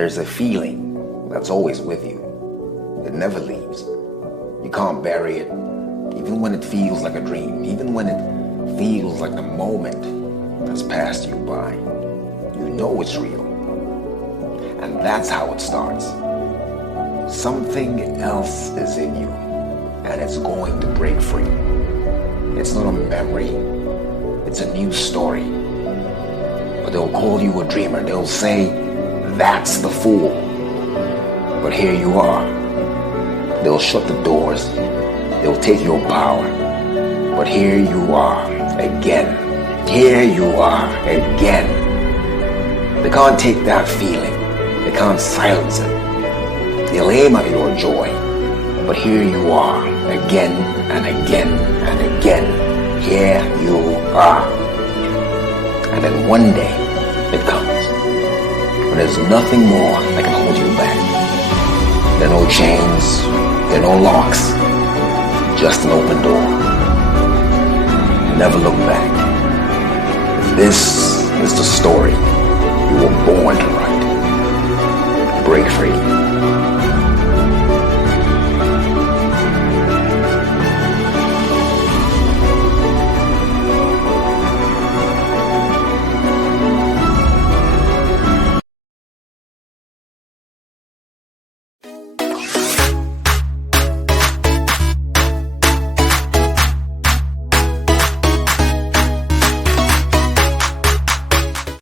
There's a feeling that's always with you. It never leaves. You can't bury it, even when it feels like a dream, even when it feels like the moment has passed you by. You know it's real. And that's how it starts. Something else is in you, and it's going to break free. It's not a memory, it's a new story. But they'll call you a dreamer, they'll say, that's the fool. But here you are. They'll shut the doors, they'll take your power. But here you are again. Here you are again. They can't take that feeling, they can't silence it. They'll aim at your joy. But here you are again and again and again. Here you are. And then one day it comes when there's nothing more that can hold you back. There are no chains, there are no locks, just an open door. Never look back. This is the story